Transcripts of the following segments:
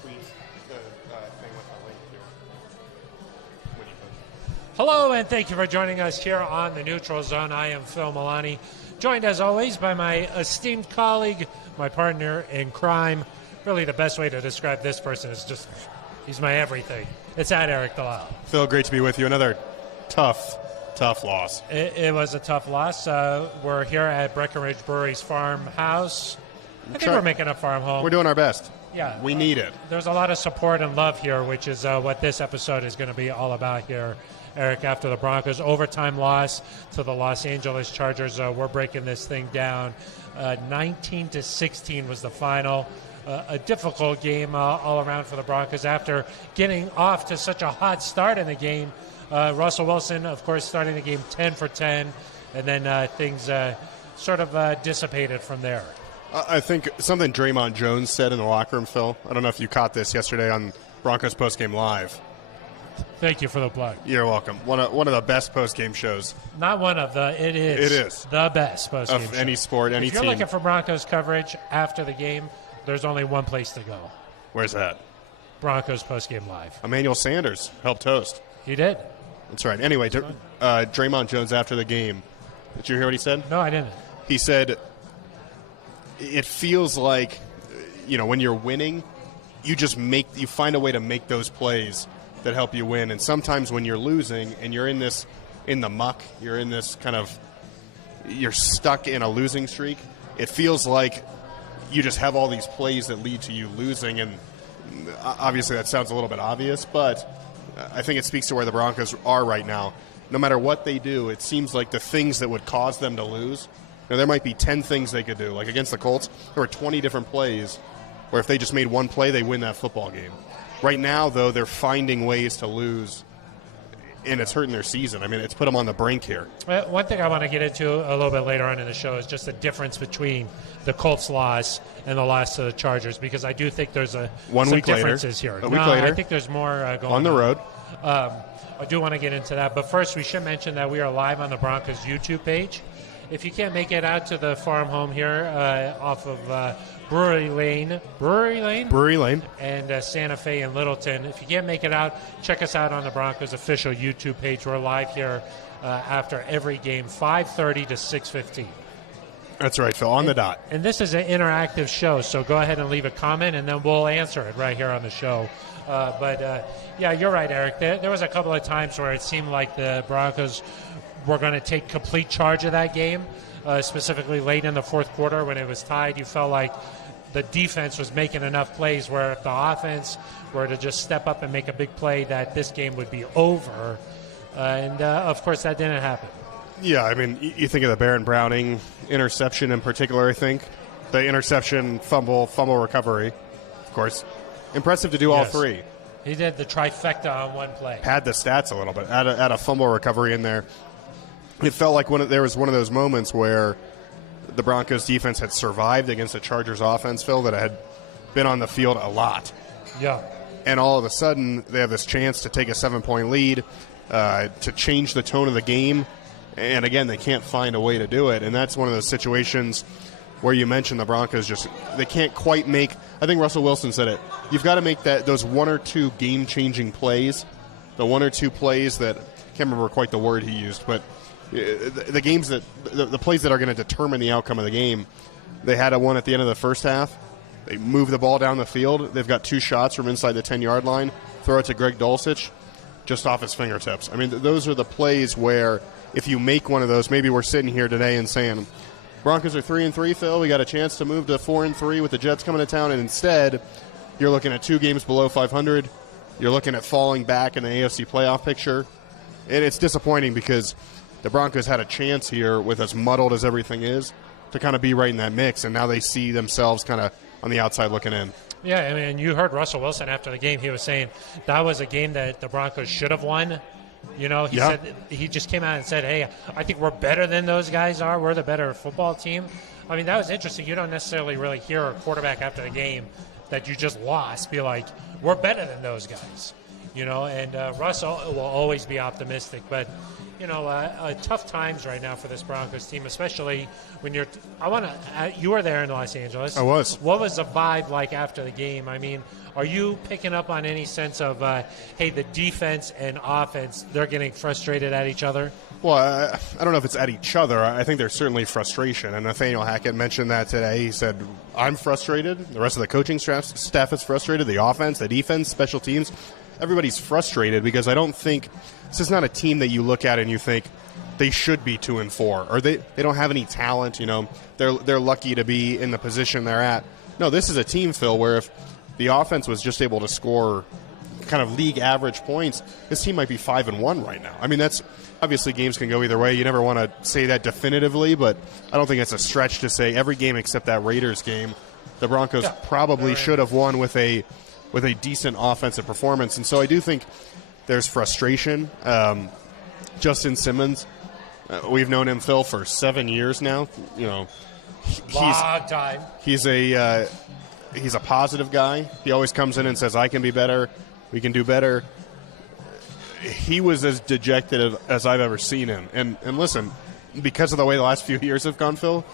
tweet the thing with the link here. When you post. Hello, and thank you for joining us here on the Neutral Zone. I am Phil Milani, joined as always by my esteemed colleague, my partner in crime. Really, the best way to describe this person is just, he's my everything. It's Aric DiLalla. Phil, great to be with you. Another tough loss. It was a tough loss. We're here at Breckenridge Brewery Farm House. I think we're making a farm home. We're doing our best. Yeah. We need it. There's a lot of support and love here, which is what this episode is going to be all about here, Aric, after the Broncos' overtime loss to the Los Angeles Chargers. We're breaking this thing down. 19-16 was the final. A difficult game all around for the Broncos after getting off to such a hot start in the game. Russell Wilson, of course, starting the game 10 for 10, and then things sort of dissipated from there. I think something Draymond Jones said in the locker room, Phil. I don't know if you caught this yesterday on Broncos Postgame Live. Thank you for the plug. You're welcome. One of the best postgame shows. Not one of the. It is the best postgame of show. any sport, any team. If you're team. looking for Broncos coverage after the game, there's only one place to go. Where's that? Broncos Postgame Live. Emmanuel Sanders helped host. He did. That's right. Anyway, Draymond Jones after the game. Did you hear what he said? No, I didn't. He said, it feels like, when you're winning, you find a way to make those plays that help you win. And sometimes when you're losing and you're in the muck, you're in this you're stuck in a losing streak, it feels like you just have all these plays that lead to you losing. And obviously that sounds a little bit obvious, but I think it speaks to where the Broncos are right now. No matter what they do, it seems like the things that would cause them to lose, there might be 10 things they could do. Like against the Colts, there were 20 different plays where if they just made one play, they win that football game. Right now, though, they're finding ways to lose, and it's hurting their season. I mean, it's put them on the brink here. One thing I want to get into a little bit later on in the show is just the difference between the Colts loss and the loss to the Chargers, because I do think there's some differences here. A week later. I think there's more going on. On the road. I do want to get into that, but first we should mention that we are live on the Broncos YouTube page. If you can't make it out to the farm home here off of Brewery Lane, and Santa Fe and Littleton, if you can't make it out, check us out on the Broncos official YouTube page. We're live here after every game, 5:30 to 6:15. That's right, Phil, on the dot. And this is an interactive show, so go ahead and leave a comment, and then we'll answer it right here on the show. Yeah, you're right, Aric. There was a couple of times where it seemed like the Broncos were going to take complete charge of that game, specifically late in the fourth quarter when it was tied. You felt like the defense was making enough plays where if the offense were to just step up and make a big play, that this game would be over. Of course, that didn't happen. Yeah, I mean, you think of the Baron Browning interception in particular, I think. The interception, fumble recovery, of course. Impressive to do all three. He did the trifecta on one play. Pad the stats a little bit. Add a fumble recovery in there. It felt like there was one of those moments where the Broncos defense had survived against the Chargers offense, Phil, that had been on the field a lot. Yeah. And all of a sudden, they have this chance to take a 7-point lead, to change the tone of the game. And again, they can't find a way to do it. And that's one of those situations where you mentioned the Broncos they can't quite make. I think Russell Wilson said it. You've got to make those one or two game-changing plays, the one or two plays that, I can't remember quite the word he used, but the games the plays that are going to determine the outcome of the game. They had one at the end of the first half. They move the ball down the field. They've got two shots from inside the 10-yard line. Throw it to Greg Dulcich, just off his fingertips. I mean, those are the plays where if you make one of those, maybe we're sitting here today and saying, Broncos are 3-3, Phil. We got a chance to move to 4-3 with the Jets coming to town, and instead you're looking at 2 games below 500. You're looking at falling back in the AFC playoff picture. And it's disappointing because the Broncos had a chance here, with as muddled as everything is, to kind of be right in that mix, and now they see themselves kind of on the outside looking in. Yeah, I mean, you heard Russell Wilson after the game. He was saying that was a game that the Broncos should have won. He said, he just came out and said, hey, I think we're better than those guys are. We're the better football team. I mean, that was interesting. You don't necessarily really hear a quarterback after the game that you just lost be like, we're better than those guys. And Russell will always be optimistic. But, tough times right now for this Broncos team, especially when you were there in Los Angeles. I was. What was the vibe like after the game? I mean, are you picking up on any sense of, hey, the defense and offense, they're getting frustrated at each other? Well, I don't know if it's at each other. I think there's certainly frustration, and Nathaniel Hackett mentioned that today. He said, I'm frustrated. The rest of the coaching staff is frustrated. The offense, the defense, special teams, everybody's frustrated because I don't think this is not a team that you look at and you think they should be 2-4 or they don't have any talent. They're lucky to be in the position they're at. No, this is a team, Phil, where if the offense was just able to score kind of league average points, this team might be 5-1 right now. I mean, that's obviously games can go either way. You never want to say that definitively, but I don't think it's a stretch to say every game except that Raiders game, the Broncos probably should have won with a decent offensive performance. And so I do think there's frustration. Justin Simmons, we've known him, Phil, for 7 years now. Long time. He's a positive guy. He always comes in and says, I can be better. We can do better. He was as dejected as I've ever seen him. And listen, because of the way the last few years have gone, Phil,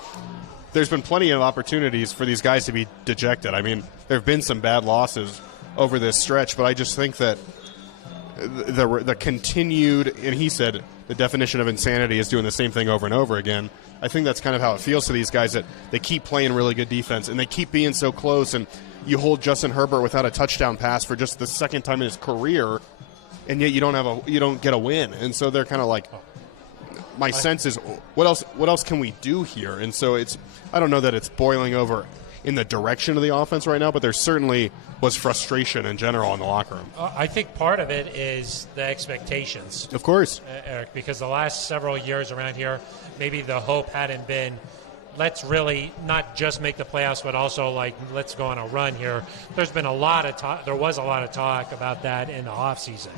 there's been plenty of opportunities for these guys to be dejected. I mean, there have been some bad losses over this stretch, but I just think that the continued, and he said the definition of insanity is doing the same thing over and over again. I think that's kind of how it feels to these guys, that they keep playing really good defense and they keep being so close, and you hold Justin Herbert without a touchdown pass for just the second time in his career, and yet you don't get a win. And so they're kind of like, my sense is, what else can we do here? And so I don't know that it's boiling over in the direction of the offense right now, but there certainly was frustration in general in the locker room. I think part of it is the expectations. Of course. Eric, because the last several years around here, maybe the hope hadn't been, let's really not just make the playoffs, but also let's go on a run here. There's been a lot of talk. There was a lot of talk about that in the offseason.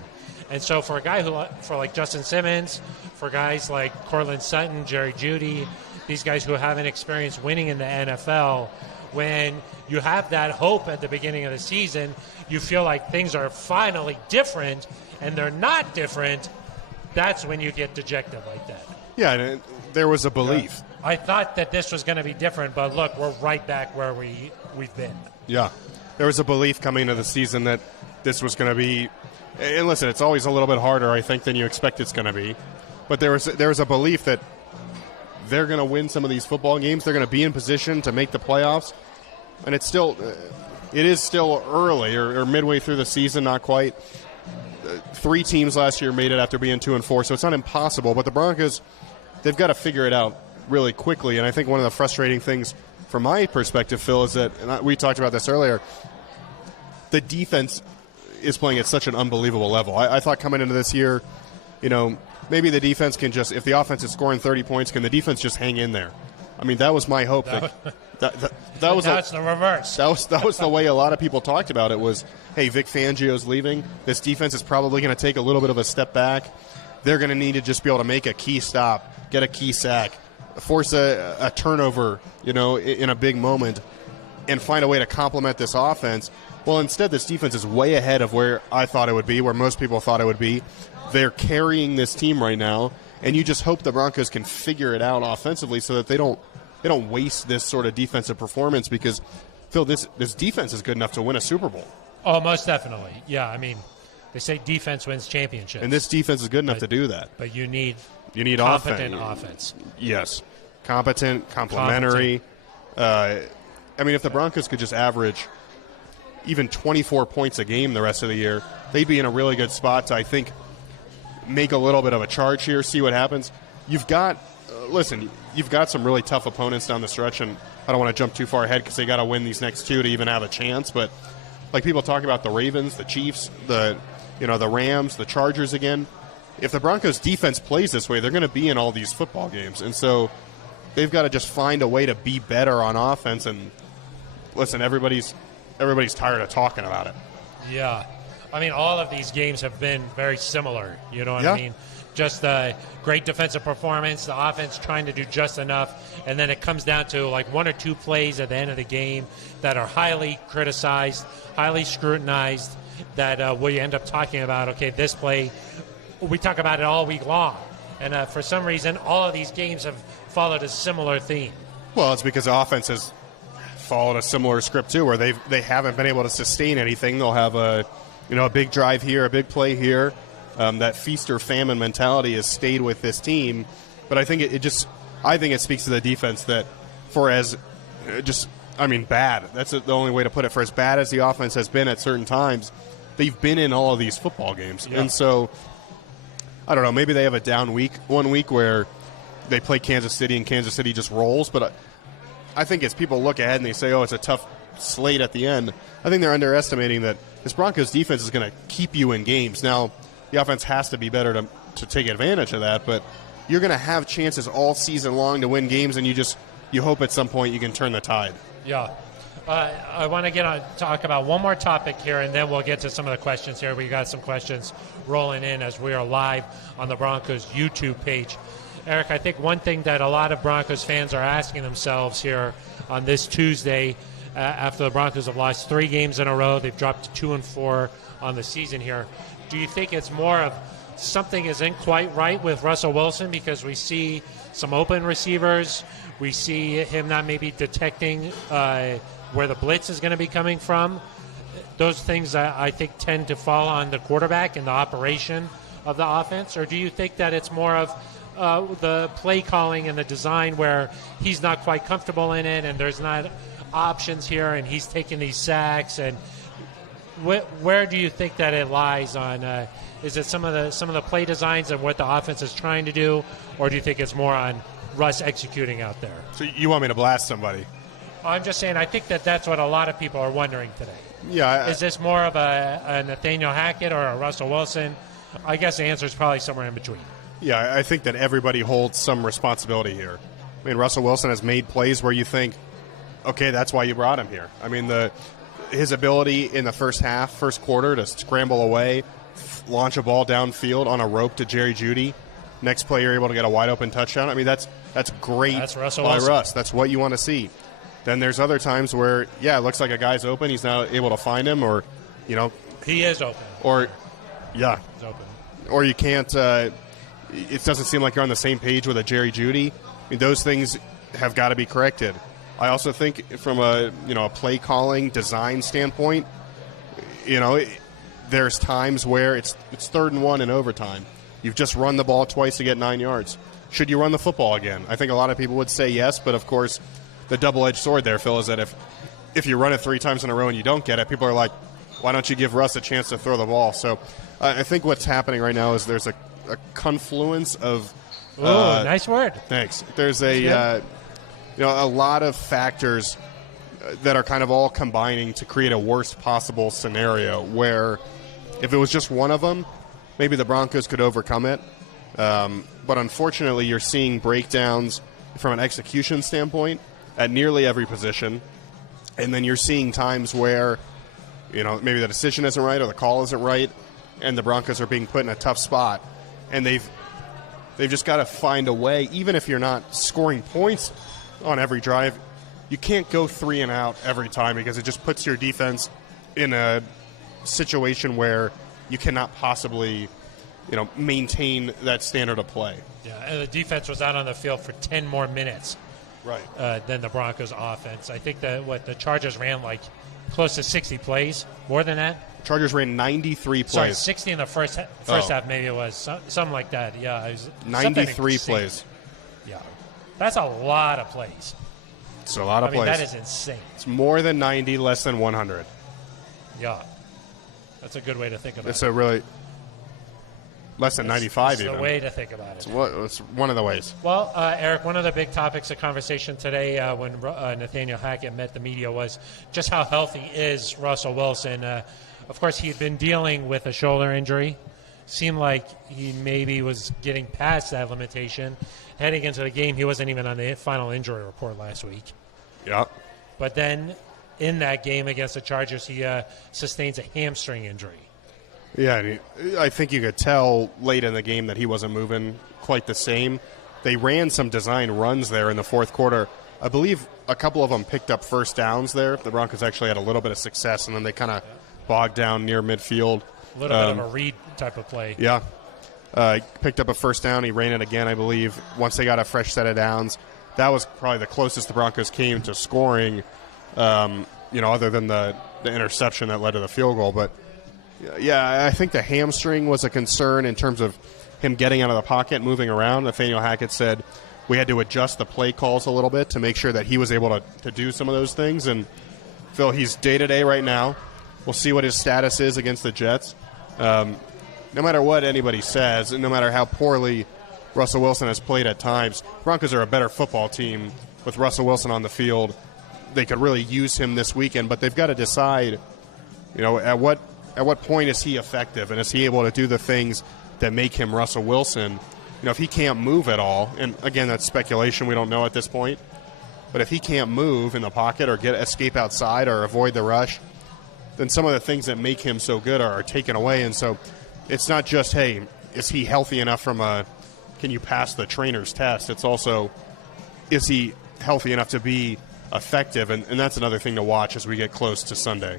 And so for a guy for like Justin Simmons, for guys like Cortland Sutton, Jerry Jeudy, these guys who haven't experienced winning in the NFL, when you have that hope at the beginning of the season, you feel like things are finally different, and they're not different, that's when you get dejected like that. Yeah, and there was a belief. I thought that this was going to be different, but look, we're right back where we've been. Yeah. There was a belief coming into the season that this was going to be, and listen, it's always a little bit harder, I think, than you expect it's going to be. But there was a belief that they're going to win some of these football games. They're going to be in position to make the playoffs. And it is still early or midway through the season, not quite. 3 teams last year made it after being 2-4, so it's not impossible. But the Broncos, they've got to figure it out really quickly. And I think one of the frustrating things from my perspective, Phil, is that, and we talked about this earlier, the defense is playing at such an unbelievable level. I thought coming into this year, maybe the defense can just, if the offense is scoring 30 points, can the defense just hang in there? I mean, that was my hope. That was that's the reverse. That was the way a lot of people talked about it was, hey, Vic Fangio's leaving. This defense is probably going to take a little bit of a step back. They're going to need to just be able to make a key stop, get a key sack, force a turnover, in a big moment, and find a way to complement this offense. Well, instead, this defense is way ahead of where I thought it would be, where most people thought it would be. They're carrying this team right now, and you just hope the Broncos can figure it out offensively so that they don't waste this sort of defensive performance, because, Phil, this defense is good enough to win a Super Bowl. Oh, most definitely. Yeah, I mean, they say defense wins championships. And this defense is good enough to do that. But you need competent offense. Yes. Competent, complementary. If the Broncos could just average even 24 points a game the rest of the year, they'd be in a really good spot to, I think, make a little bit of a charge here, see what happens. You've got some really tough opponents down the stretch, and I don't want to jump too far ahead because they got to win these next 2 to even have a chance. But like people talk about the Ravens, the Chiefs, the Rams, the Chargers again. If the Broncos defense plays this way, they're going to be in all these football games, and so they've got to just find a way to be better on offense. And listen, everybody's tired of talking about it. Yeah. I mean, all of these games have been very similar. You know what I mean? Just the great defensive performance, the offense trying to do just enough, and then it comes down to like 1 or 2 plays at the end of the game that are highly criticized, highly scrutinized, that we end up talking about, okay, this play, we talk about it all week long. And for some reason, all of these games have followed a similar theme. Well, it's because the offense has followed a similar script too, where they haven't been able to sustain anything. They'll have a big drive here, a big play here. That feast or famine mentality has stayed with this team, but I think it speaks to the defense that bad. That's the only way to put it. For as bad as the offense has been at certain times, they've been in all of these football games, and so I don't know. Maybe they have a down week, 1 week where they play Kansas City and Kansas City just rolls. But I think as people look ahead and they say, "Oh, it's a tough slate at the end," I think they're underestimating that this Broncos defense is going to keep you in games. Now, the offense has to be better to take advantage of that, but you're going to have chances all season long to win games, and you hope at some point you can turn the tide. Yeah. I want to talk about one more topic here, and then we'll get to some of the questions here. We got some questions rolling in as we are live on the Broncos YouTube page. Eric, I think one thing that a lot of Broncos fans are asking themselves here on this Tuesday, after the Broncos have lost 3 games in a row, they've dropped to 2-4 on the season here. Do you think it's more of something isn't quite right with Russell Wilson because we see some open receivers, we see him not maybe detecting where the blitz is going to be coming from? Those things I think tend to fall on the quarterback and the operation of the offense, or do you think that it's more of the play calling and the design where he's not quite comfortable in it and there's not options here and he's taking these sacks? And where do you think that it lies on? Is it some of the play designs and what the offense is trying to do, or do you think it's more on Russ executing out there? So you want me to blast somebody? I'm just saying I think that's what a lot of people are wondering today. Yeah. Is this more of a Nathaniel Hackett or a Russell Wilson? I guess the answer is probably somewhere in between. Yeah, I think that everybody holds some responsibility here. I mean, Russell Wilson has made plays where you think, okay, that's why you brought him here. I mean, his ability in the first quarter to scramble away, launch a ball downfield on a rope to Jerry Jeudy. Next play, you're able to get a wide-open touchdown. I mean, that's great by Russ. That's what you want to see. Then there's other times where, it looks like a guy's open. He's not able to find him, or, he is open. Or, he's open. Or you can't. It doesn't seem like you're on the same page with a Jerry Jeudy. I mean, those things have got to be corrected. I also think from a play calling design standpoint, there's times where it's 3rd and 1 in overtime. You've just run the ball twice to get 9 yards. Should you run the football again? I think a lot of people would say yes, but of course, the double-edged sword there, Phil, is that if you run it 3 times in a row and you don't get it, people are like, why don't you give Russ a chance to throw the ball? So I think what's happening right now is there's a confluence of nice word. Thanks. There's a lot of factors that are kind of all combining to create a worst possible scenario where if it was just one of them, maybe the Broncos could overcome it. But unfortunately, you're seeing breakdowns from an execution standpoint at nearly every position. And then you're seeing times where, maybe the decision isn't right or the call isn't right, and the Broncos are being put in a tough spot. And they've just got to find a way, even if you're not scoring points on every drive, you can't go 3 and out every time because it just puts your defense in a situation where you cannot possibly, maintain that standard of play. Yeah, and the defense was out on the field for 10 more minutes, right, than the Broncos offense. I think that the Chargers ran like close to 60 plays, more than that. Chargers ran 93 plays. Sorry, 60 in the first half, maybe it was something like that. Yeah, it was 93 plays. Yeah, that's a lot of plays. It's a lot of plays. That is insane. It's more than 90, less than 100. Yeah, that's a good way to think about it. It's a really less than 95 even. It's the way to think about it. It's one of the ways. Well, Eric, one of the big topics of conversation today when Nathaniel Hackett met the media was just how healthy is Russell Wilson. Of course, he had been dealing with a shoulder injury. Seemed like he maybe was getting past that limitation. Heading into the game, he wasn't even on the final injury report last week. Yeah. But then in that game against the Chargers, he sustains a hamstring injury. Yeah, I think you could tell late in the game that he wasn't moving quite the same. They ran some design runs there in the fourth quarter. I believe a couple of them picked up first downs there. The Broncos actually had a little bit of success, and then they kind of bogged down near midfield. A little bit of a read type of play. Yeah. Picked up a first down. He ran it again, I believe, once they got a fresh set of downs. That was probably the closest the Broncos came to scoring, other than the interception that led to the field goal. But, yeah, I think the hamstring was a concern in terms of him getting out of the pocket, moving around. Nathaniel Hackett said we had to adjust the play calls a little bit to make sure that he was able to do some of those things. And, Phil, he's day-to-day right now. We'll see what his status is against the Jets. No matter what anybody says, and no matter how poorly Russell Wilson has played at times, Broncos are a better football team with Russell Wilson on the field. They could really use him this weekend, but they've got to decide, at what point is he effective, and is he able to do the things that make him Russell Wilson? If he can't move at all, and again, that's speculation, we don't know at this point, but if he can't move in the pocket or escape outside or avoid the rush, then some of the things that make him so good are taken away. And so it's not just, hey, is he healthy enough can you pass the trainer's test? It's also, is he healthy enough to be effective? And that's another thing to watch as we get close to Sunday.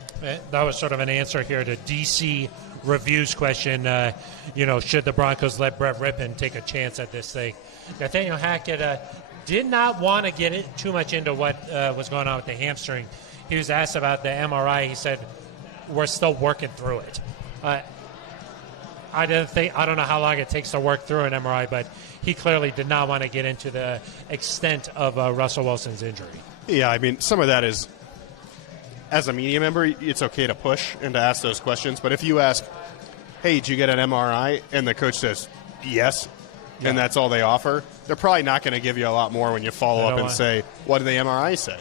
That was sort of an answer here to DC Review's question, should the Broncos let Brett Rippon take a chance at this thing? Nathaniel Hackett did not want to get too much into what was going on with the hamstring. He was asked about the MRI. He said, we're still working through it. I don't know how long it takes to work through an MRI, but he clearly did not want to get into the extent of Russell Wilson's injury. Yeah, I mean, some of that is, as a media member, it's okay to push and to ask those questions. But if you ask, hey, did you get an MRI? And the coach says, yes, and that's all they offer, they're probably not going to give you a lot more when you follow up and say, what did the MRI say?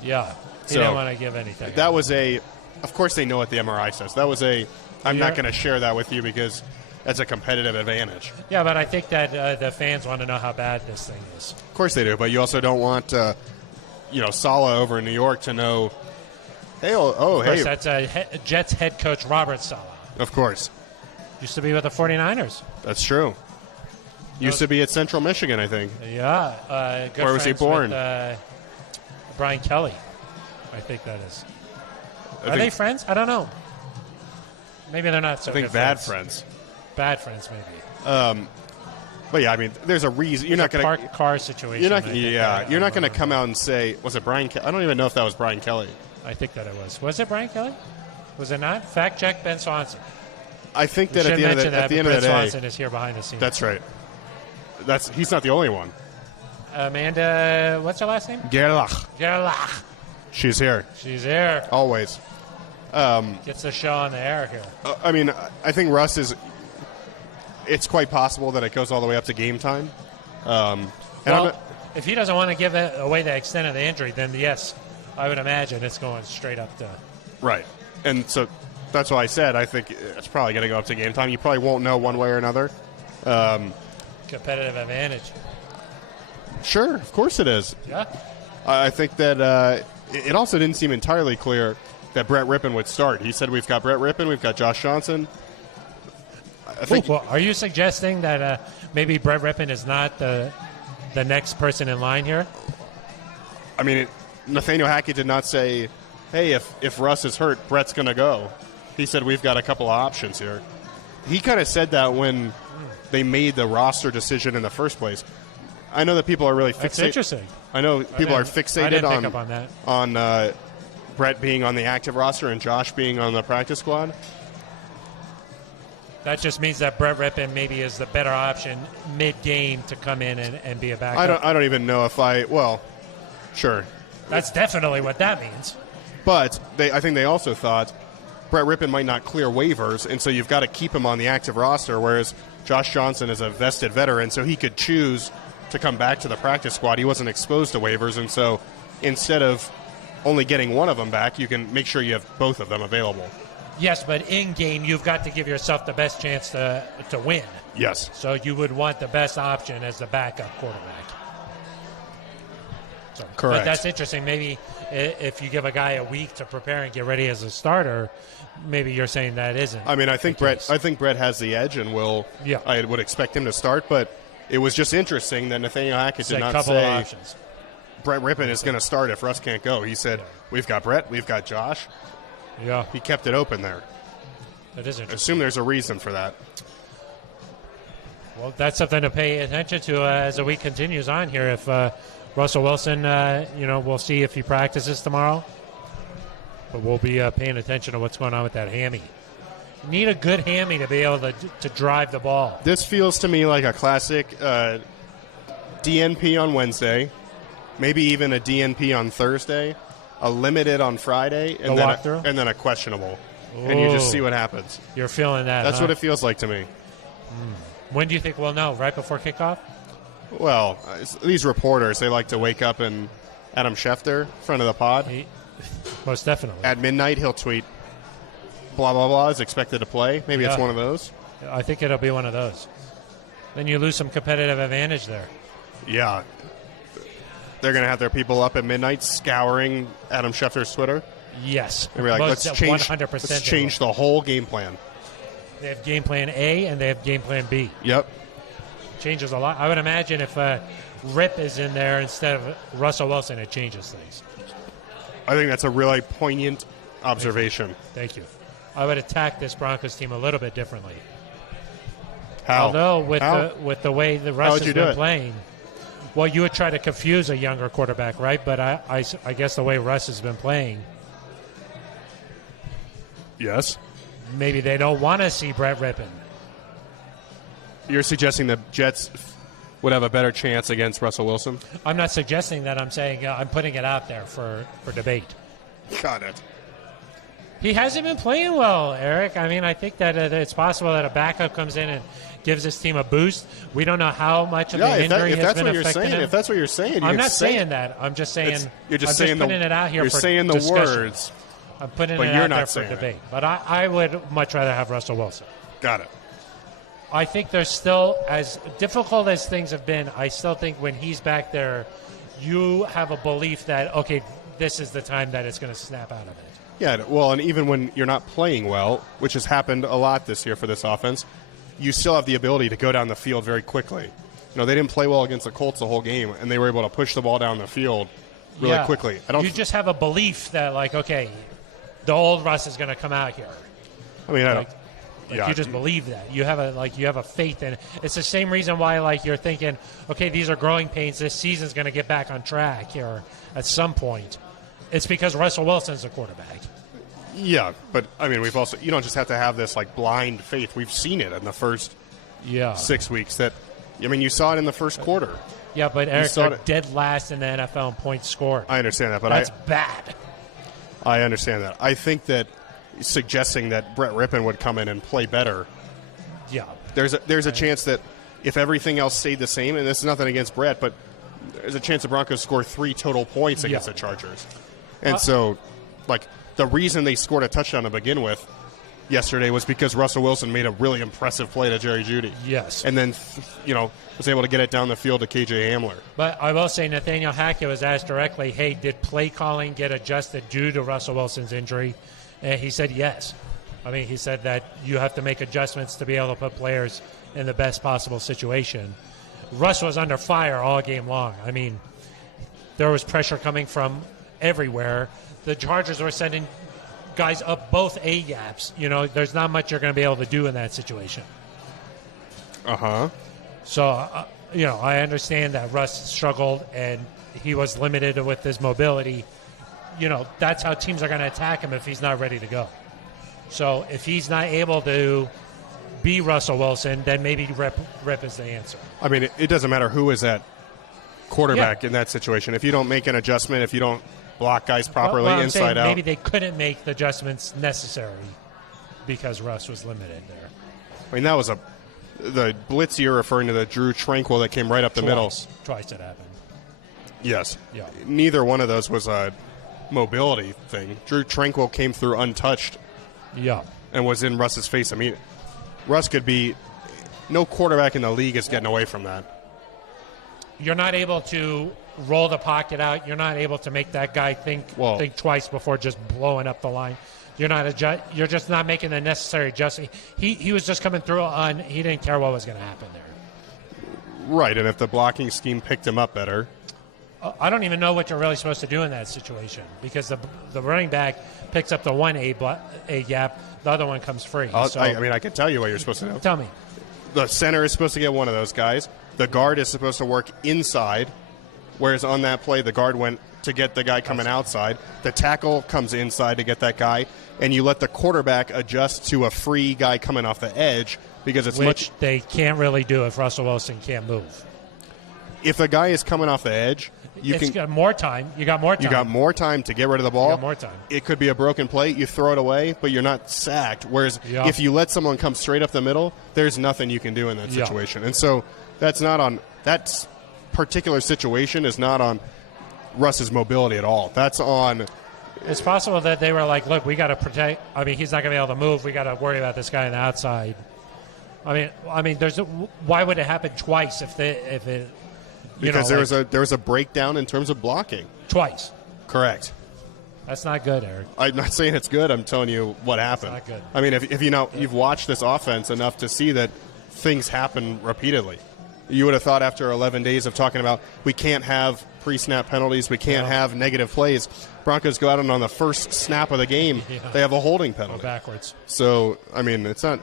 Yeah, he didn't want to give anything. That was of course they know what the MRI says. That was I'm not going to share that with you because that's a competitive advantage. Yeah, but I think that the fans want to know how bad this thing is. Of course they do, but you also don't want, Saleh over in New York to know, hey, hey. That's Jets head coach Robert Saleh. Of course. Used to be with the 49ers. That's true. Used to be at Central Michigan, I think. Yeah. Where was he born? With, Brian Kelly, I think that is. Are they friends? I don't know. Maybe they're not so good. I think bad friends. Bad friends, maybe. But yeah, I mean, there's a reason. You're not going to parked car situation. You're not going to come out and say, was it Brian Kelly? I don't even know if that was Brian Kelly. I think that it was. Was it Brian Kelly? Was it not? Fact check Ben Swanson. I think that at the end of the day, Ben Swanson is here behind the scenes. That's right. He's not the only one. Amanda, what's her last name? Gerlach. She's here. She's here. Always. Gets the show on the air here. I mean, I think Russ is. It's quite possible that it goes all the way up to game time. If he doesn't want to give away the extent of the injury, then yes, I would imagine it's going straight up to. Right. And so that's why I said I think it's probably going to go up to game time. You probably won't know one way or another. Competitive advantage. Sure, of course it is. Yeah. I think that it also didn't seem entirely clear that Brett Rippon would start. He said we've got Brett Rippon, we've got Josh Johnson. Are you suggesting that maybe Brett Rippon is not the next person in line here? I mean, Nathaniel Hackett did not say, hey, if Russ is hurt, Brett's going to go. He said we've got a couple of options here. He kind of said that when they made the roster decision in the first place. I know that people are really fixated. That's interesting. I know people are fixated on Brett being on the active roster and Josh being on the practice squad. That just means that Brett Rippon maybe is the better option mid-game to come in and be a backup. I don't even know if sure. That's definitely what that means. But I think they also thought Brett Rippon might not clear waivers, and so you've got to keep him on the active roster, whereas Josh Johnson is a vested veteran, so he could choose to come back to the practice squad. He wasn't exposed to waivers, and so instead of only getting one of them back, you can make sure you have both of them available. Yes, but in-game, you've got to give yourself the best chance to win. Yes. So you would want the best option as the backup quarterback. Correct. But that's interesting. Maybe if you give a guy a week to prepare and get ready as a starter, maybe you're saying that isn't. I mean, I think Brett has the edge, and I would expect him to start. But it was just interesting that Nathaniel Hackett did not say Brett Rippon is going to start if Russ can't go. He said, we've got Brett, we've got Josh. Yeah. He kept it open there. That is interesting. I assume there's a reason for that. Well, that's something to pay attention to as the week continues on here. If Russell Wilson, we'll see if he practices tomorrow. But we'll be paying attention to what's going on with that hammy. You need a good hammy to be able to drive the ball. This feels to me like a classic DNP on Wednesday, maybe even a DNP on Thursday, a limited on Friday, and then a questionable. Ooh. And you just see what happens. You're feeling that. That's what it feels like to me. When do you think we'll know? Right before kickoff? Well, these reporters, they like to wake up and Adam Schefter, friend of the pod. Most definitely. At midnight, he'll tweet, blah, blah, blah, is expected to play. Maybe it's one of those. I think it'll be one of those. Then you lose some competitive advantage there. Yeah. They're going to have their people up at midnight scouring Adam Schefter's Twitter. Yes. And be like, let's 100% change the whole game plan. They have game plan A and they have game plan B. Yep. Changes a lot. I would imagine if Rip is in there instead of Russell Wilson, it changes things. I think that's a really poignant observation. Thank you. I would attack this Broncos team a little bit differently. How? Although with the way the Russ has been playing, well, you would try to confuse a younger quarterback, right? But I guess the way Russ has been playing, yes. Maybe they don't want to see Brett Rippon. You're suggesting the Jets would have a better chance against Russell Wilson? I'm not suggesting that. I'm saying I'm putting it out there for debate. Got it. He hasn't been playing well, Eric. I mean, I think that it's possible that a backup comes in and gives his team a boost. We don't know how much of the injury has been affecting him. If that's what you're saying, I'm not saying that. I'm just saying. You're just saying putting it out here. You're for saying the discussion. words. I'm putting it out there for debate. But I would much rather have Russell Wilson. Got it. I think there's still, as difficult as things have been, I still think when he's back there, you have a belief that, okay, this is the time that it's going to snap out of it. Yeah, well, and even when you're not playing well, which has happened a lot this year for this offense, you still have the ability to go down the field very quickly. You know, they didn't play well against the Colts the whole game, and they were able to push the ball down the field really quickly. You just have a belief that, like, okay, the old Russ is going to come out here. I mean, you just believe that. You have a faith in it. It's the same reason why, you're thinking, okay, these are growing pains. This season's going to get back on track here at some point. It's because Russell Wilson's the quarterback. Yeah, but I mean, you don't just have to have this blind faith. We've seen it in the first 6 weeks. You saw it in the first quarter. Yeah, but Eric, they're dead last in the NFL in points scored. I understand that, but that's bad. I understand that. I think that suggesting that Brett Rippon would come in and play better. Yeah, there's a chance that if everything else stayed the same, and this is nothing against Brett, but there's a chance the Broncos score 3 total points against the Chargers. And so, the reason they scored a touchdown to begin with yesterday was because Russell Wilson made a really impressive play to Jerry Jeudy. Yes. And then, was able to get it down the field to KJ Hamler. But I will say Nathaniel Hackett was asked directly, hey, did play calling get adjusted due to Russell Wilson's injury? And he said yes. I mean, he said that you have to make adjustments to be able to put players in the best possible situation. Russ was under fire all game long. I mean, there was pressure coming from everywhere. The Chargers were sending guys up both A-gaps. There's not much you're going to be able to do in that situation. Uh-huh. So, I understand that Russ struggled and he was limited with his mobility. That's how teams are going to attack him if he's not ready to go. So if he's not able to be Russell Wilson, then maybe Rip is the answer. I mean, it doesn't matter who is at quarterback in that situation. If you don't make an adjustment, if you don't block guys properly inside out. Maybe they couldn't make the adjustments necessary because Russ was limited there. I mean, that was the blitz you're referring to, the Drew Tranquil that came right up the middle. Twice it happened. Yes. Yeah. Neither one of those was a mobility thing. Drew Tranquil came through untouched. Yeah. And was in Russ's face. I mean, Russ could be – no quarterback in the league is getting away from that. You're not able to roll the pocket out. You're not able to make that guy think twice before just blowing up the line. You're just not making the necessary adjustment. He was just coming through on – he didn't care what was going to happen there. Right, and if the blocking scheme picked him up better – I don't even know what you're really supposed to do in that situation because the running back picks up the one A gap, the other one comes free. I can tell you what you're supposed to do. Tell me. the center is supposed to get one of those guys. The guard is supposed to work inside, whereas on that play, the guard went to get the guy coming outside. The tackle comes inside to get that guy, and you let the quarterback adjust to a free guy coming off the edge because it's which they can't really do if Russell Wilson can't move. If a guy is coming off the edge, you got more time. You got more time. You got more time to get rid of the ball. You got more time. It could be a broken play. You throw it away, but you're not sacked. Whereas if you let someone come straight up the middle, there's nothing you can do in that situation. And so that's not on that particular situation is not on Russ's mobility at all. That's on. It's possible that they were like, look, we got to protect. I mean, he's not going to be able to move. We got to worry about this guy on the outside. I mean, why would it happen twice if it? Because there was a breakdown in terms of blocking. Twice. Correct. That's not good, Eric. I'm not saying it's good. I'm telling you what happened. It's not good. I mean, if you've watched this offense enough to see that things happen repeatedly. You would have thought after 11 days of talking about we can't have pre-snap penalties, we can't have negative plays. Broncos go out and on the first snap of the game, they have a holding penalty. Go backwards. So, I mean, it's not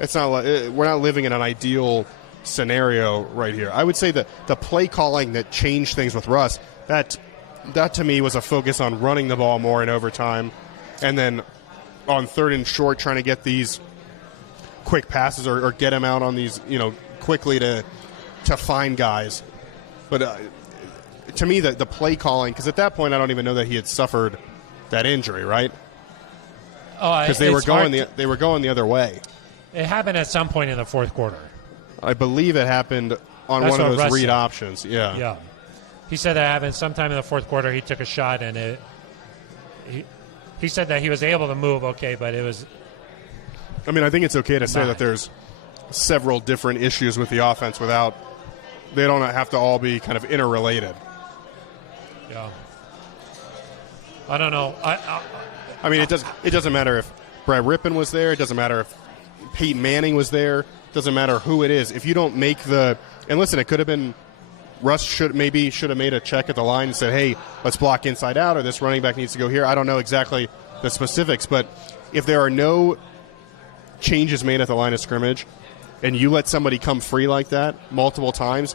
we're not living in an ideal scenario right here. I would say that the play calling that changed things with Russ, that to me was a focus on running the ball more in overtime, and then on third and short trying to get these quick passes or get him out on these, quickly to find guys. But to me, the play calling, because at that point I don't even know that he had suffered that injury, right? Because they were going the other way. It happened at some point in the fourth quarter. I believe it happened on one of those read options. Yeah. Yeah. He said that happened sometime in the fourth quarter. He took a shot, and he said that he was able to move, okay, but it was. I mean, I think it's okay to say that there's several different issues with the offense without they don't have to all be kind of interrelated. Yeah. I don't know. I mean, it doesn't matter if Brett Rippon was there. It doesn't matter if Peyton Manning was there. It doesn't matter who it is. If you don't make and listen, it could have been Russ should have made a check at the line and said, hey, let's block inside out, or this running back needs to go here. I don't know exactly the specifics, but if there are no changes made at the line of scrimmage and you let somebody come free like that multiple times,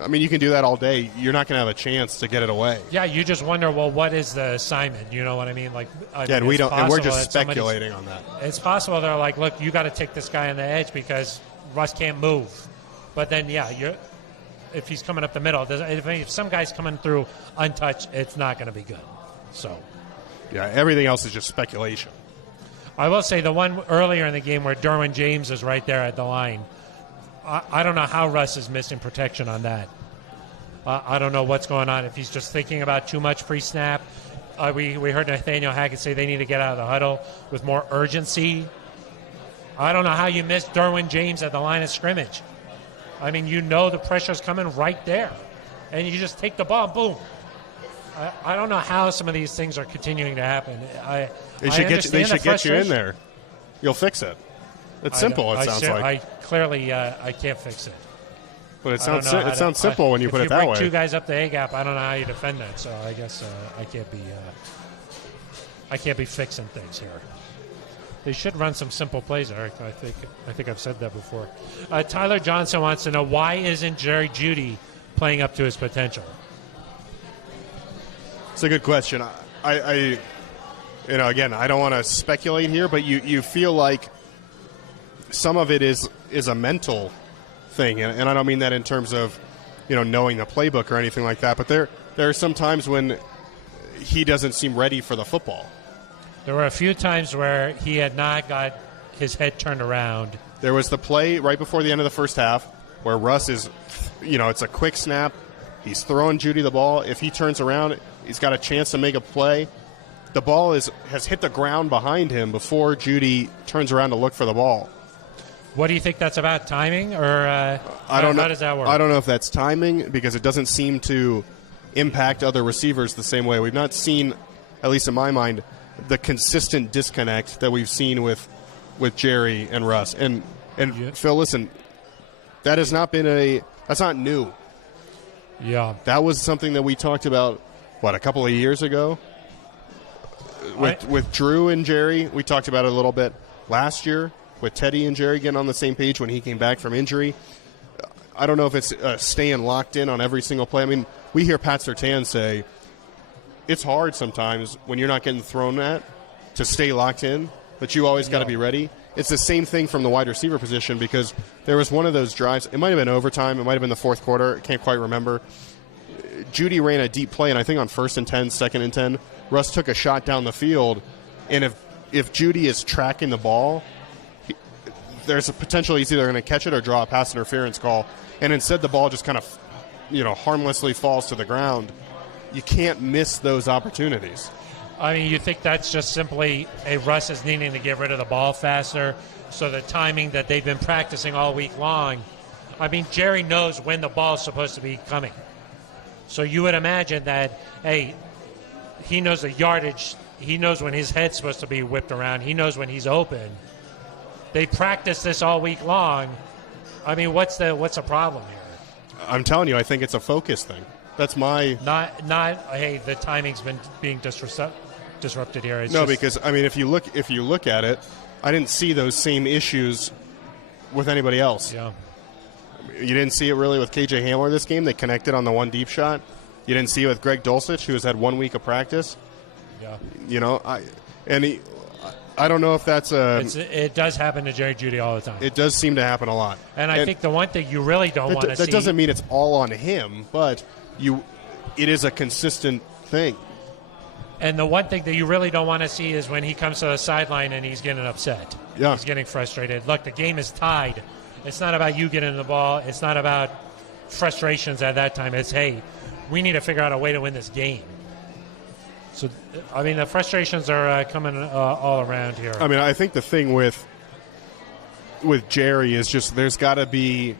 I mean, you can do that all day. You're not going to have a chance to get it away. Yeah, you just wonder, well, what is the assignment? You know what I mean? And we don't, and we're just speculating on that. It's possible they're like, look, you got to take this guy on the edge because Russ can't move. But then, if he's coming up the middle, if some guy's coming through untouched, it's not going to be good. So, yeah, everything else is just speculation. I will say the one earlier in the game where Derwin James is right there at the line. I don't know how Russ is missing protection on that. I don't know what's going on. If he's just thinking about too much pre-snap. We heard Nathaniel Hackett say they need to get out of the huddle with more urgency. I don't know how you miss Derwin James at the line of scrimmage. I mean, the pressure's coming right there. And you just take the ball, boom. I don't know how some of these things are continuing to happen. They should get you in there. You'll fix it. It's simple, it sounds like. I can't fix it. But it sounds simple when you put it that way. If you bring two guys up the A-gap, I don't know how you defend that. So I guess I can't be fixing things here. They should run some simple plays, Eric. I think I've said that before. Tyler Johnson wants to know, why isn't Jerry Jeudy playing up to his potential? It's a good question. Again, I don't want to speculate here, but you feel like some of it is a mental thing, and I don't mean that in terms of knowing the playbook or anything like that. But there are some times when he doesn't seem ready for the football. There were a few times where he had not got his head turned around. There was the play right before the end of the first half where Russ is, it's a quick snap. He's throwing Jeudy the ball. If he turns around, he's got a chance to make a play. The ball has hit the ground behind him before Jeudy turns around to look for the ball. What do you think that's about, timing, or I don't know. How does that work? I don't know if that's timing because it doesn't seem to impact other receivers the same way. We've not seen, at least in my mind, the consistent disconnect that we've seen with Jerry and Russ. And Phil, listen, that has not been that's not new. Yeah. That was something that we talked about, a couple of years ago? With Drew and Jerry, we talked about it a little bit last year. with Teddy and Jerry getting on the same page when he came back from injury. I don't know if it's staying locked in on every single play. I mean, we hear Pat Surtain say it's hard sometimes when you're not getting thrown at to stay locked in, but you always got to be ready. It's the same thing from the wide receiver position because there was one of those drives. It might have been overtime. It might have been the fourth quarter. I can't quite remember. Judy ran a deep play, and I think on 1st and 10, 2nd and 10, Russ took a shot down the field. And if Judy is tracking the ball, there's a potential he's either going to catch it or draw a pass interference call. And instead the ball just kind of, harmlessly falls to the ground. You can't miss those opportunities. I mean, you think that's just simply Russ is needing to get rid of the ball faster, so the timing that they've been practicing all week long. I mean, Jerry knows when the ball's supposed to be coming. So you would imagine that, he knows the yardage. He knows when his head's supposed to be whipped around. He knows when he's open. They practice this all week long. I mean, what's the problem here? I'm telling you, I think it's a focus thing. That's my the timing's been being disrupted here. Because I mean, if you look at it, I didn't see those same issues with anybody else. Yeah. You didn't see it really with KJ Hamler this game. They connected on the one deep shot. You didn't see it with Greg Dulcich, who has had 1 week of practice. Yeah. I don't know if that's it does happen to Jerry Jeudy all the time. It does seem to happen a lot. And I think the one thing you really don't want to see. That doesn't mean it's all on him, but it is a consistent thing. And the one thing that you really don't want to see is when he comes to the sideline and he's getting upset. Yeah. He's getting frustrated. Look, the game is tied. It's not about you getting the ball. It's not about frustrations at that time. It's, hey, we need to figure out a way to win this game. So, I mean, the frustrations are coming all around here. I mean, I think the thing with Jerry is just there's got to be,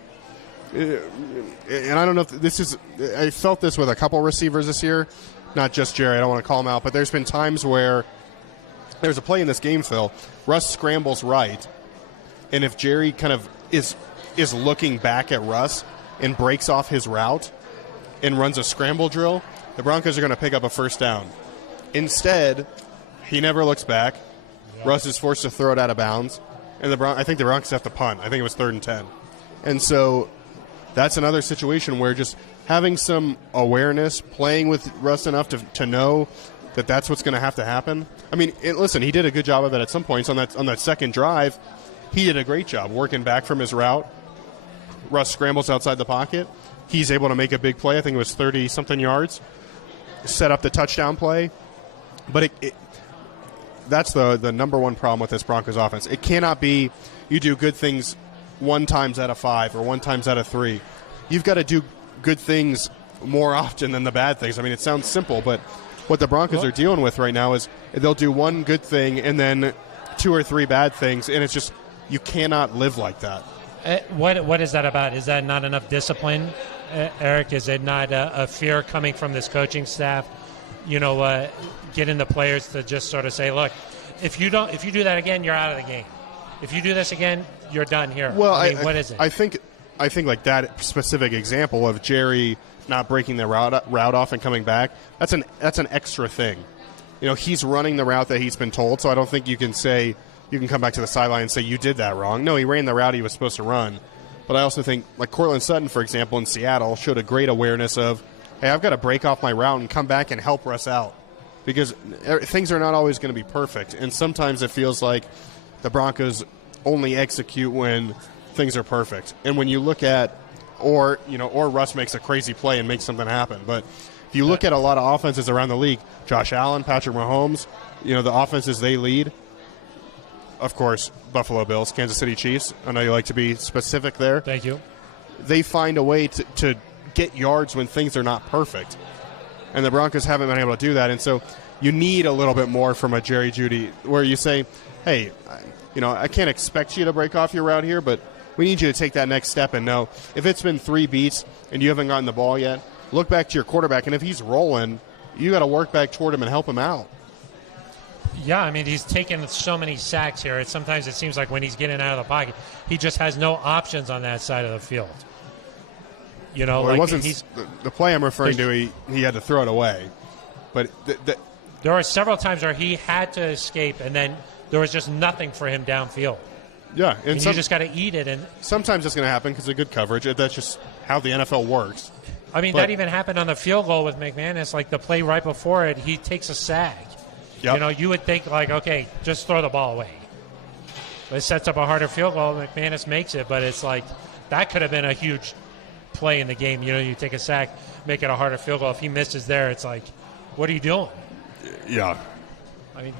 and I don't know if this is, I felt this with a couple receivers this year, not just Jerry. I don't want to call him out, but there's been times where there's a play in this game, Phil. Russ scrambles right, and if Jerry kind of is looking back at Russ and breaks off his route and runs a scramble drill, the Broncos are going to pick up a first down. Instead, he never looks back. Yeah. Russ is forced to throw it out of bounds, and I think the Broncos have to punt. I think it was 3rd and 10. And so that's another situation where just having some awareness, playing with Russ enough to know that that's what's going to have to happen. I mean, listen, he did a good job of it at some points on that second drive. He did a great job working back from his route. Russ scrambles outside the pocket. He's able to make a big play. I think it was 30-something yards. Set up the touchdown play. But that's the number one problem with this Broncos offense. It cannot be you do good things 1 times out of 5 or 1 times out of 3. You've got to do good things more often than the bad things. I mean, it sounds simple, but what the Broncos are dealing with right now is they'll do 1 good thing and then 2 or 3 bad things, and it's just you cannot live like that. What is that about? Is that not enough discipline, Eric? Is it not a fear coming from this coaching staff? Getting the players to just sort of say, look, if you do that again, you're out of the game. If you do this again, you're done here. Well, what is it? I think like that specific example of Jerry not breaking the route off and coming back, that's an extra thing. He's running the route that he's been told, so I don't think you can come back to the sideline and say you did that wrong. No, he ran the route he was supposed to run. But I also think, like Cortland Sutton, for example, in Seattle, showed a great awareness of, hey, I've got to break off my route and come back and help Russ out. Because things are not always going to be perfect. And sometimes it feels like the Broncos only execute when things are perfect. And when you look at, or Russ makes a crazy play and makes something happen. But if you look at a lot of offenses around the league, Josh Allen, Patrick Mahomes, the offenses they lead, of course, Buffalo Bills, Kansas City Chiefs. I know you like to be specific there. Thank you. They find a way to get yards when things are not perfect. And the Broncos haven't been able to do that. And so you need a little bit more from a Jerry Jeudy where you say, hey, I can't expect you to break off your route here, but we need you to take that next step and know if it's been 3 beats and you haven't gotten the ball yet, look back to your quarterback. And if he's rolling, you got to work back toward him and help him out. Yeah, I mean, he's taken so many sacks here. Sometimes it seems like when he's getting out of the pocket, he just has no options on that side of the field. Well, it wasn't the play I'm referring to. He had to throw it away, but there were several times where he had to escape, and then there was just nothing for him downfield. Yeah, and you just got to eat it. And sometimes it's going to happen because of good coverage. That's just how the NFL works. I mean, that even happened on the field goal with McManus. Like the play right before it, he takes a sag. Yep. You would think like, okay, just throw the ball away. But it sets up a harder field goal. McManus makes it, but it's like that could have been a huge play in the game. You take a sack, make it a harder field goal. If he misses there, it's like, what are you doing? Yeah. I mean,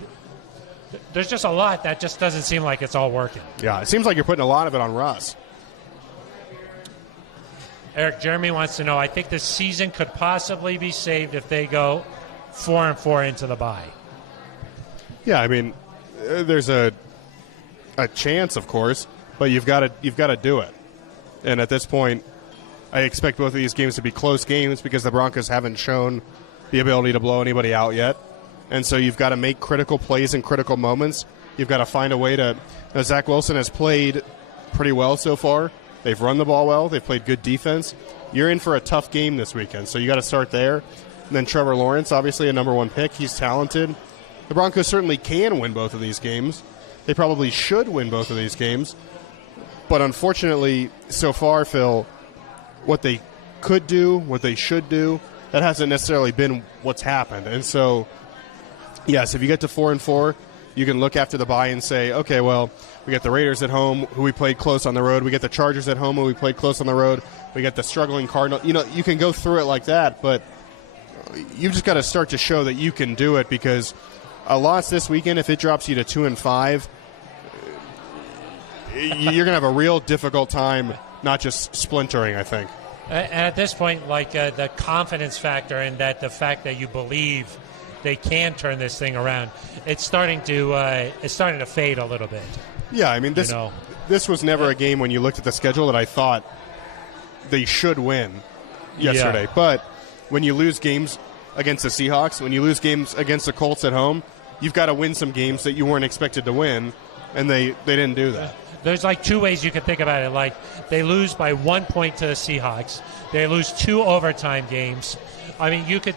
there's just a lot that just doesn't seem like it's all working. Yeah, it seems like you're putting a lot of it on Russ. Eric, Jeremy wants to know, I think the season could possibly be saved if they go 4-4 into the bye. Yeah, I mean, there's a chance, of course, but you've got to do it. And at this point, I expect both of these games to be close games because the Broncos haven't shown the ability to blow anybody out yet. And so you've got to make critical plays in critical moments. You've got to find a way to Zach Wilson has played pretty well so far. They've run the ball well. They've played good defense. You're in for a tough game this weekend, so you got to start there. And then Trevor Lawrence, obviously a number one pick. He's talented. The Broncos certainly can win both of these games. They probably should win both of these games. But unfortunately, so far, Phil, what they could do, what they should do, that hasn't necessarily been what's happened. And so, yes, if you get to 4-4, you can look after the bye and say, okay, well, we got the Raiders at home, who we played close on the road. We get the Chargers at home, who we played close on the road. We got the struggling Cardinals. You can go through it like that, but you've just got to start to show that you can do it because a loss this weekend, if it drops you to 2-5, you're going to have a real difficult time not just splintering, I think. And at this point, the confidence factor and the fact that you believe they can turn this thing around, it's starting to fade a little bit. Yeah, I mean, this was never a game when you looked at the schedule that I thought they should win yesterday. Yeah. But when you lose games against the Seahawks, when you lose games against the Colts at home, you've got to win some games that you weren't expected to win, and they didn't do that. There's two ways you can think about it. They lose by 1 point to the Seahawks. They lose 2 overtime games. I mean, you could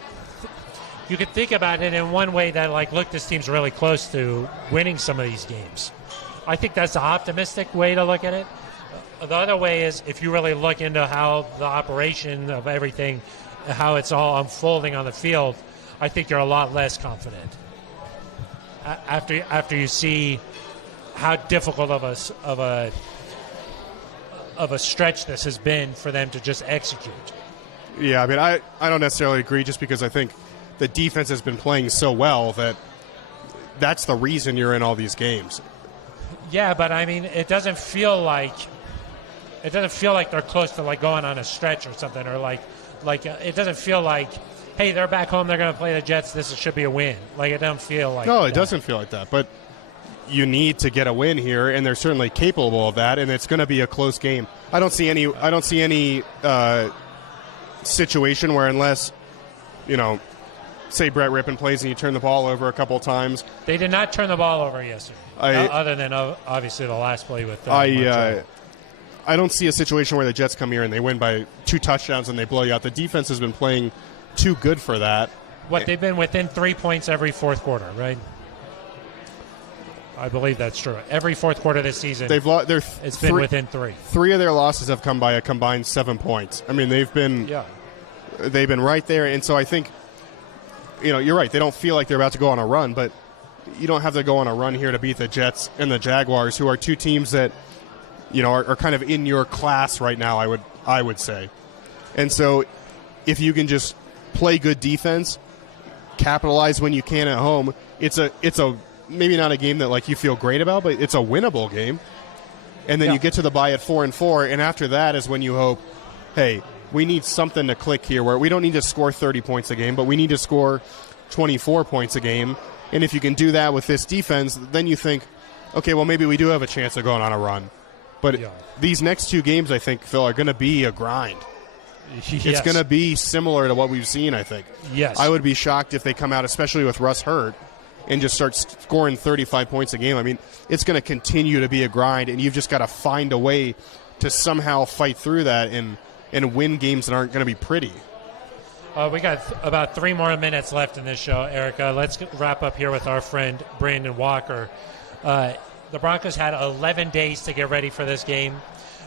think about it in one way that, look, this team's really close to winning some of these games. I think that's the optimistic way to look at it. The other way is if you really look into how the operation of everything, how it's all unfolding on the field, I think you're a lot less confident. After you see how difficult of a stretch this has been for them to just execute. Yeah, I mean, I don't necessarily agree just because I think the defense has been playing so well that's the reason you're in all these games. Yeah, but I mean, it doesn't feel like they're close to going on a stretch or something, or it doesn't feel like, hey, they're back home, they're going to play the Jets, this should be a win. It doesn't feel like No, it doesn't feel like that, but you need to get a win here, and they're certainly capable of that, and it's going to be a close game. I don't see any situation where unless, say Brett Rippon plays and you turn the ball over a couple times. They did not turn the ball over yesterday, other than obviously the last play with I don't see a situation where the Jets come here and they win by 2 touchdowns and they blow you out. The defense has been playing too good for that. They've been within 3 points every fourth quarter, right? I believe that's true. Every fourth quarter this season, it's been within 3. 3 of their losses have come by a combined 7 points. I mean, they've been right there, and so I think, you're right. They don't feel like they're about to go on a run, but you don't have to go on a run here to beat the Jets and the Jaguars, who are 2 teams that, are kind of in your class right now. I would say, and so if you can just play good defense, capitalize when you can at home, it's a maybe not a game that you feel great about, but it's a winnable game. And then you get to the bye at 4-4, and after that is when you hope, hey, we need something to click here where we don't need to score 30 points a game, but we need to score 24 points a game. And if you can do that with this defense, then you think, okay, well, maybe we do have a chance of going on a run. But these next 2 games, I think, Phil, are going to be a grind. Yes. It's going to be similar to what we've seen, I think. Yes. I would be shocked if they come out, especially with Russ hurt, and just start scoring 35 points a game. I mean, it's going to continue to be a grind, and you've just got to find a way to somehow fight through that and win games that aren't going to be pretty. We got about 3 more minutes left in this show, Erica. Let's wrap up here with our friend Brandon Walker. The the Broncos had 11 days to get ready for this game.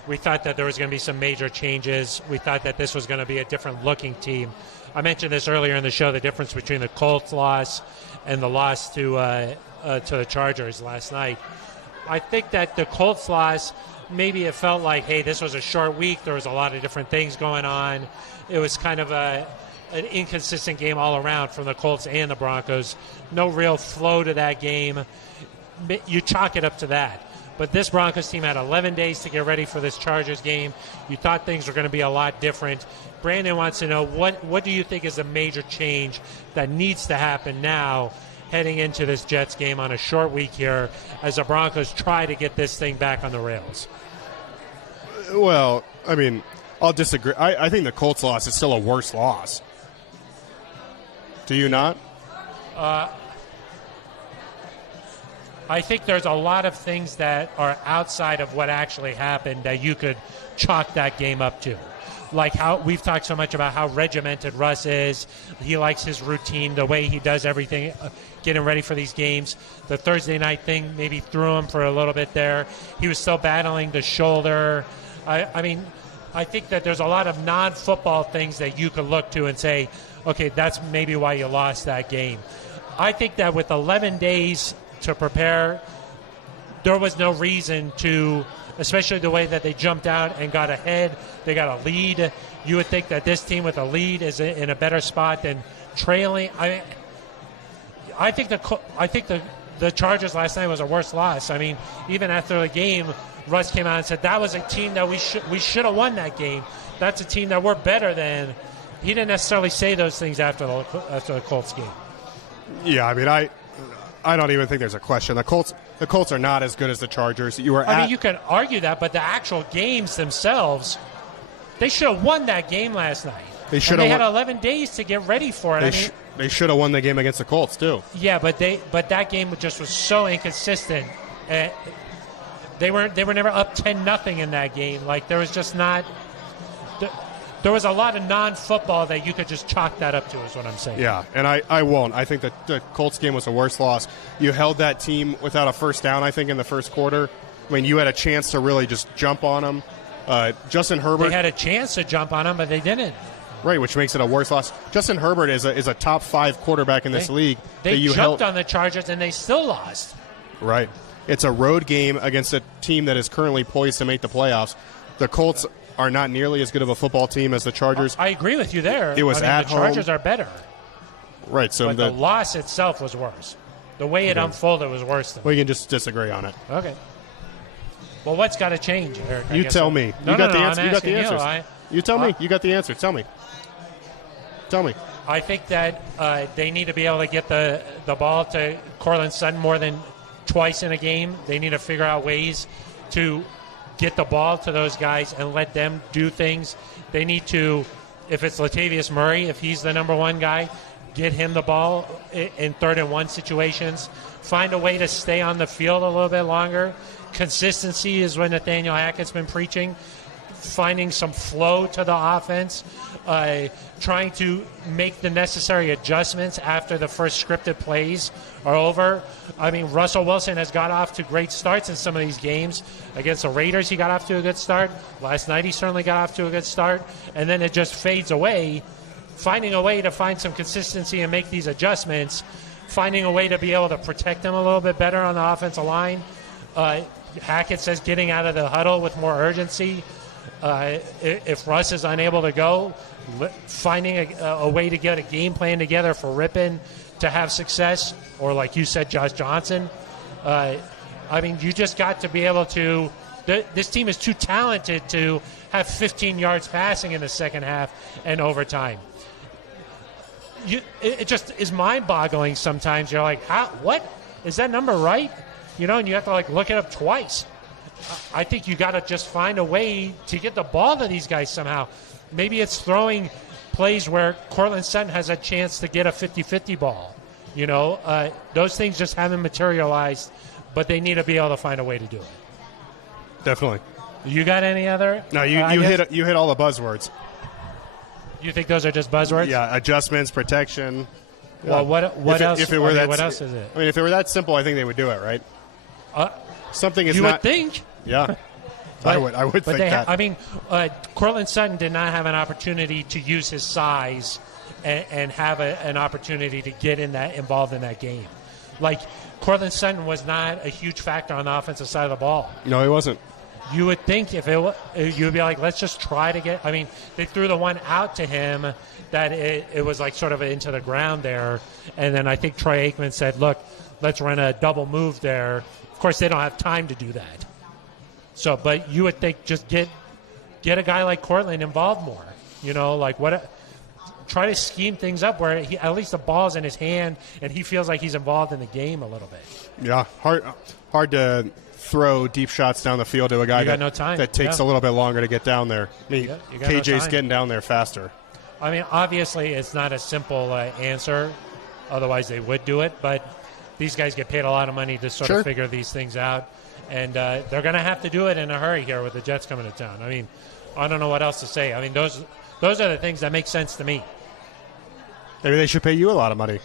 We thought that there was going to be some major changes. We thought that this was going to be a different looking team. I mentioned this earlier in the show, the difference between the Colts loss and the loss to the Chargers last night. I think that the Colts loss, maybe it felt like, hey, this was a short week. There was a lot of different things going on. It was kind of an inconsistent game all around from the Colts and the Broncos. No real flow to that game. You chalk it up to that. But this Broncos team had 11 days to get ready for this Chargers game. You thought things were going to be a lot different. Brandon wants to know, what do you think is a major change that needs to happen now heading into this Jets game on a short week here as the Broncos try to get this thing back on the rails? Well, I mean, I'll disagree. I think the Colts loss is still a worse loss. Do you not? I think there's a lot of things that are outside of what actually happened that you could chalk that game up to. Like how we've talked so much about how regimented Russ is. He likes his routine, the way he does everything, getting ready for these games. The Thursday night thing maybe threw him for a little bit there. He was still battling the shoulder. I mean, I think that there's a lot of non-football things that you could look to and say, okay, that's maybe why you lost that game. I think that with 11 days to prepare, there was no reason to, especially the way that they jumped out and got ahead. They got a lead. You would think that this team with a lead is in a better spot than trailing. I think the Chargers last night was a worse loss. I mean, even after the game, Russ came out and said that was a team that we should have won that game. That's a team that we're better than. He didn't necessarily say those things after the Colts game. Yeah, I mean, I don't even think there's a question. The Colts are not as good as the Chargers. You can argue that, but the actual games themselves, they should have won that game last night. They had 11 days to get ready for it. They should have won the game against the Colts too. Yeah, but that game just was so inconsistent. They were never up 10-0 in that game. Like there was just not. There was a lot of non-football that you could just chalk that up to, is what I'm saying. Yeah, and I won't. I think that the Colts game was a worse loss. You held that team without a first down, I think, in the first quarter. I mean, you had a chance to really just jump on them. Justin Herbert. They had a chance to jump on them, but they didn't. Right, which makes it a worse loss. Justin Herbert is a top 5 quarterback in this league. They jumped on the Chargers, and they still lost. Right. It's a road game against a team that is currently poised to make the playoffs. The Colts are not nearly as good of a football team as the Chargers. I agree with you there. It was at home. The Chargers are better. Right. So but the loss itself was worse. The way it unfolded was worse. We can just disagree on it. Okay. Well, what's got to change, Eric? You tell me. You got the answers. You tell me. You got the answer. Tell me. I think that they need to be able to get the ball to Cortland Sutton more than twice in a game. They need to figure out ways to get the ball to those guys and let them do things. They need to, if it's Latavius Murray, if he's the number one guy, get him the ball in 3rd and 1 situations. Find a way to stay on the field a little bit longer. Consistency is what Nathaniel Hackett's been preaching. Finding some flow to the offense. Trying to make the necessary adjustments after the first scripted plays are over. I mean, Russell Wilson has got off to great starts in some of these games. Against the Raiders, he got off to a good start. Last night, he certainly got off to a good start. And then it just fades away. Finding a way to find some consistency and make these adjustments. Finding a way to be able to protect them a little bit better on the offensive line. Hackett says getting out of the huddle with more urgency. If Russ is unable to go, finding a way to get a game plan together for Rippon to have success, or like you said, Josh Johnson. I mean, you just got to be able to – this team is too talented to have 15 yards passing in the second half and overtime. It just is mind-boggling sometimes. You're like, what? Is that number right? And you have to, look it up twice. I think you got to just find a way to get the ball to these guys somehow. Maybe it's throwing plays where Cortland Sutton has a chance to get a 50-50 ball. Those things just haven't materialized, but they need to be able to find a way to do it. Definitely. You got any other? No, you hit all the buzzwords. You think those are just buzzwords? Yeah, adjustments, protection. Well, what else? What else is it? I mean, if it were that simple, I think they would do it, right? something is you not. would think. Yeah, But, I would think that. Cortland Sutton did not have an opportunity to use his size and have an opportunity to get involved in that game. Like, Cortland Sutton was not a huge factor on the offensive side of the ball. No, he wasn't. You would think if you would be like, let's just try to get. I mean, they threw the one out to him that it was like sort of into the ground there, and then I think Troy Aikman said, "Look, let's run a double move there." Of course, they don't have time to do that. So, but you would think just get a guy like Cortland involved more. You know, like try to scheme things up where at least the ball's in his hand and he feels like he's involved in the game a little bit. Yeah, hard to throw deep shots down the field to a guy that takes a little bit longer to get down there. KJ's getting down there faster. I mean, obviously it's not a simple answer. Otherwise they would do it. But these guys get paid a lot of money to sort of figure these things out. And they're going to have to do it in a hurry here with the Jets coming to town. I mean, I don't know what else to say. I mean, those are the things that make sense to me. Maybe they should pay you a lot of money.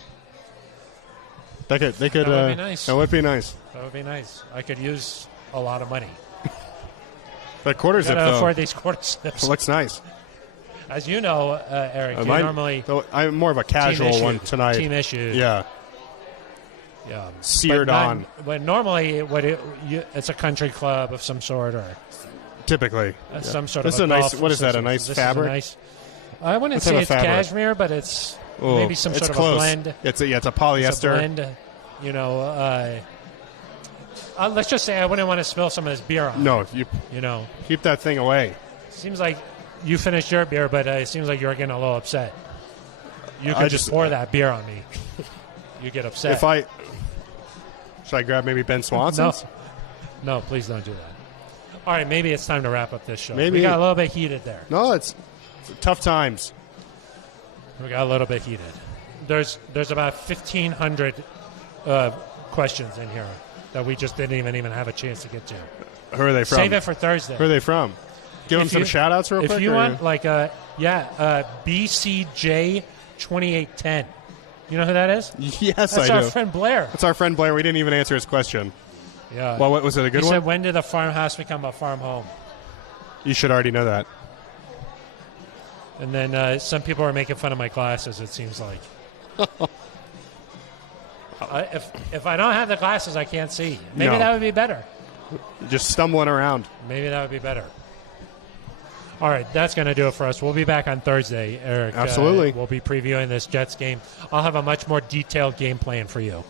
They could. That would be nice. That would be nice. That would be nice. I could use a lot of money. That quarter zip, though. Afford these quarter zips. It looks nice. As you know, Eric, you normally... I'm more of a casual one tonight. Team issue. Yeah. Yeah. Seared on. But normally, it's a country club of some sort, or... Typically. Some sort this of is a nice... What is that, a nice fabric? I wouldn't say it's cashmere, but it's maybe some sort of a blend. It's a polyester. It's a blend. You know, let's just say I wouldn't want to spill some of this beer on. No, keep that thing away. Seems like you finished your beer, but it seems like you're getting a little upset. You could just pour that beer on me. You get upset. Should I grab maybe Ben Swanson's? No, please don't do that. All right, maybe it's time to wrap up this show. Maybe. We got a little bit heated there. No, it's tough times. We got a little bit heated. There's about 1,500 questions in here that we just didn't even have a chance to get to. Who are they from? Save it for Thursday. Who are they from? Give them some shout-outs real quick. If you want, BCJ 2810. You know who that is? Yes, I do. That's our friend Blair. That's our friend Blair. We didn't even answer his question. Yeah. Well, what was it, a good one? He said, when did the farmhouse become a farm home? You should already know that. And then some people are making fun of my glasses, it seems like. If I don't have the glasses, I can't see. Maybe that would be better. Just stumbling around. Maybe that would be better. All right, that's going to do it for us. We'll be back on Thursday, Eric. Absolutely. We'll be previewing this Jets game. I'll have a much more detailed game plan for you.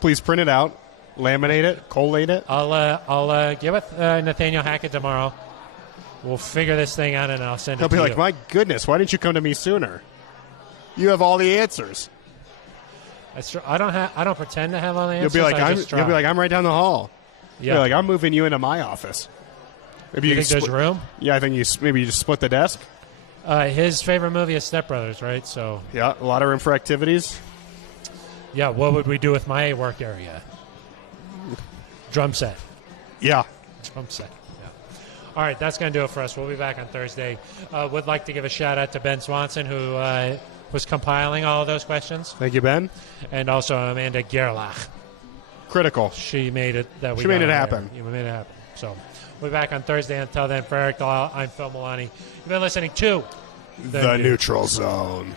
Please print it out, laminate it, collate it. I'll get with Nathaniel Hackett tomorrow. We'll figure this thing out, and I'll send it to you. He'll be like, my goodness, why didn't you come to me sooner? You have all the answers. That's true. I don't pretend to have all the answers. You'll be like, I'm right down the hall. Yeah. You're like, I'm moving you into my office. Maybe you think there's room? Yeah, I think maybe you just split the desk. His favorite movie is Step Brothers, right? So yeah, a lot of room for activities. Yeah, what would we do with my work area? Drum set. Yeah. Drum set. Yeah. All right, that's going to do it for us. We'll be back on Thursday. Would like to give a shout out to Ben Swanson, who was compiling all of those questions. Thank you, Ben. And also Amanda Gerlach. Critical. She made it. She made it happen. You made it happen. So we'll be back on Thursday. Until then, for Eric DiLalla, I'm Phil Milani. You've been listening to The Neutral Zone.